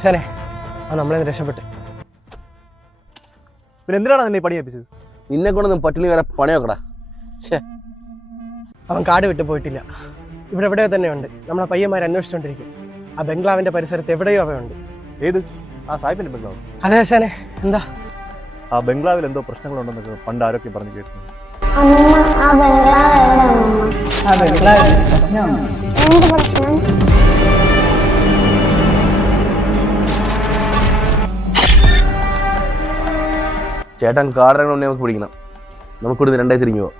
ആശാനെ അത് നമ്മളെ രക്ഷപ്പെട്ട്. പിന്നെ എന്തിനാണ് നിന്നെ പണി ഏൽപ്പിച്ചത്? നിന്നെ കൊണ്ടൊന്നും പട്ടിണി വേറെ പണി വെക്കടാ. അവൻ കാട് വിട്ടു പോയിട്ടില്ല, ഇവിടെ എവിടെയോ തന്നെയുണ്ട്. നമ്മളെ പയ്യന്മാർ അന്വേഷിച്ചുകൊണ്ടിരിക്കും. ആ ബംഗ്ലാവിന്റെ പരിസരത്ത് എവിടെയോ അവയുണ്ട്. ഏത്? ആ സാഹിബിന്റെ ബംഗ്ലാവ്? അതെ ആശാനെ. എന്താ? ആ ബംഗ്ലാവിൽ എന്തോ പ്രശ്നങ്ങളുണ്ടെന്നൊക്കെ പണ്ട് ആരൊക്കെ പറഞ്ഞു കേട്ടു. ചേട്ടൻ കാടിനെ നമുക്ക് പിടിക്കണം. നമുക്കിവിടുന്ന് രണ്ടായി തിരിഞ്ഞു പോവാം.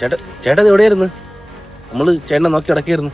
ചേട്ടാ ചേട്ടൻ എവിടെയായിരുന്നു? നമ്മള് ചേട്ടനെ നോക്കി അടക്കായിരുന്നു.